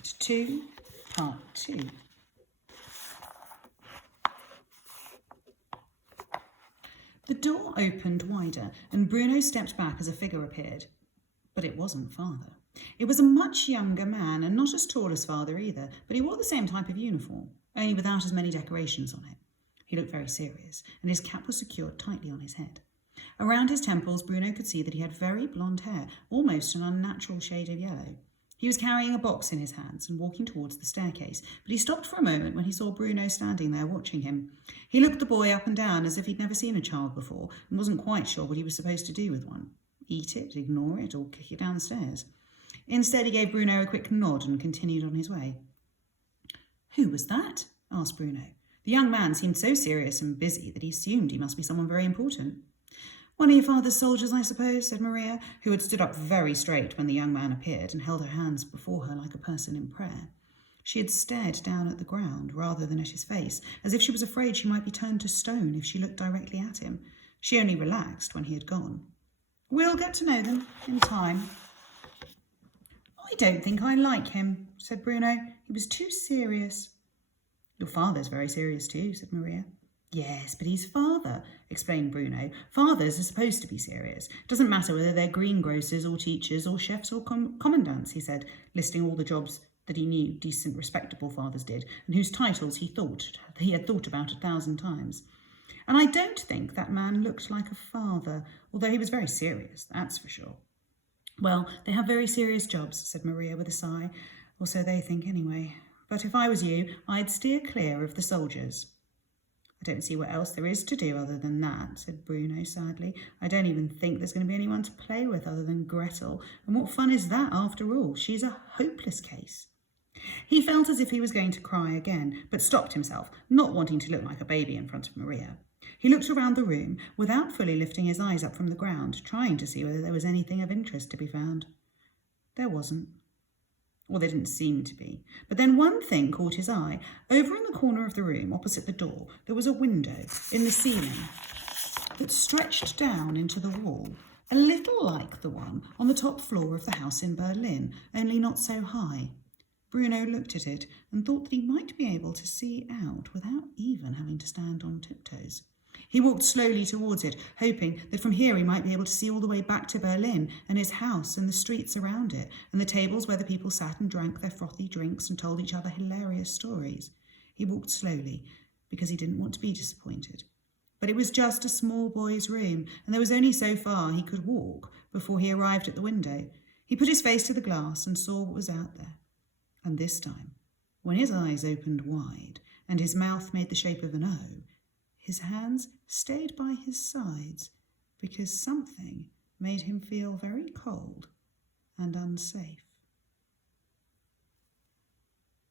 Act 2, Part 2. The door opened wider and Bruno stepped back as a figure appeared. But it wasn't Father. It was a much younger man and not as tall as Father either, but he wore the same type of uniform, only without as many decorations on it. He looked very serious, and his cap was secured tightly on his head. Around his temples, Bruno could see that he had very blonde hair, almost an unnatural shade of yellow. He was carrying a box in his hands and walking towards the staircase, but he stopped for a moment when he saw Bruno standing there watching him. He looked the boy up and down as if he'd never seen a child before and wasn't quite sure what he was supposed to do with one. Eat it, ignore it, or kick it down the stairs. Instead, he gave Bruno a quick nod and continued on his way. "Who was that?" asked Bruno. The young man seemed so serious and busy that he assumed he must be someone very important. "One of your father's soldiers, I suppose," said Maria, who had stood up very straight when the young man appeared and held her hands before her like a person in prayer. She had stared down at the ground rather than at his face, as if she was afraid she might be turned to stone if she looked directly at him. She only relaxed when he had gone. "We'll get to know them in time." "I don't think I like him," said Bruno. "He was too serious." "Your father's very serious too," said Maria. "Yes, but he's Father," explained Bruno. "Fathers are supposed to be serious. Doesn't matter whether they're greengrocers or teachers or chefs or commandants," he said, listing all the jobs that he knew decent, respectable fathers did, and whose titles he had thought about 1,000 times. "And I don't think that man looked like a father, although he was very serious, that's for sure." "Well, they have very serious jobs," said Maria with a sigh, "or so they think anyway. But if I was you, I'd steer clear of the soldiers." "I don't see what else there is to do other than that," said Bruno sadly. "I don't even think there's going to be anyone to play with other than Gretel. And what fun is that after all? She's a hopeless case." He felt as if he was going to cry again, but stopped himself, not wanting to look like a baby in front of Maria. He looked around the room without fully lifting his eyes up from the ground, trying to see whether there was anything of interest to be found. There wasn't. Or there didn't seem to be. But then one thing caught his eye. Over in the corner of the room, opposite the door, there was a window in the ceiling that stretched down into the wall, a little like the one on the top floor of the house in Berlin, only not so high. Bruno looked at it and thought that he might be able to see out without even having to stand on tiptoes. He walked slowly towards it, hoping that from here he might be able to see all the way back to Berlin and his house and the streets around it, and the tables where the people sat and drank their frothy drinks and told each other hilarious stories. He walked slowly because he didn't want to be disappointed. But it was just a small boy's room, and there was only so far he could walk before he arrived at the window. He put his face to the glass and saw what was out there. And this time, when his eyes opened wide and his mouth made the shape of an O, his hands stayed by his sides because something made him feel very cold and unsafe.